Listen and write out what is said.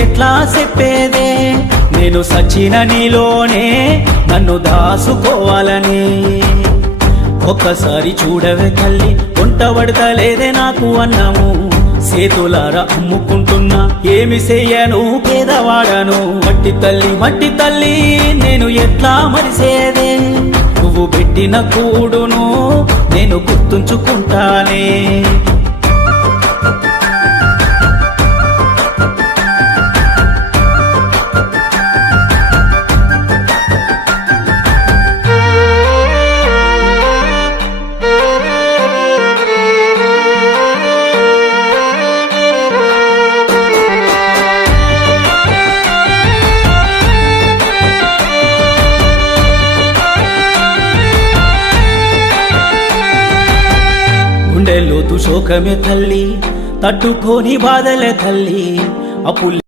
ఎట్లా చెప్పేదే నేను సచిన నీలోనే నన్ను దాసుకోవాలని ఒక్కసారి చూడవే తల్లి వంట పడతలేదే నాకు అన్నము సేతులారా అమ్ముకుంటున్నా ఏమి చెయ్యను పేదవాడను మట్టి తల్లి నేను ఎట్లా మరిసేదే నువ్వు పెట్టిన కూడును నేను గుర్తుంచుకుంటానే గుండెలోతు శోకమే తల్లి తట్టుకోని బాధలే తల్లి అప్పులు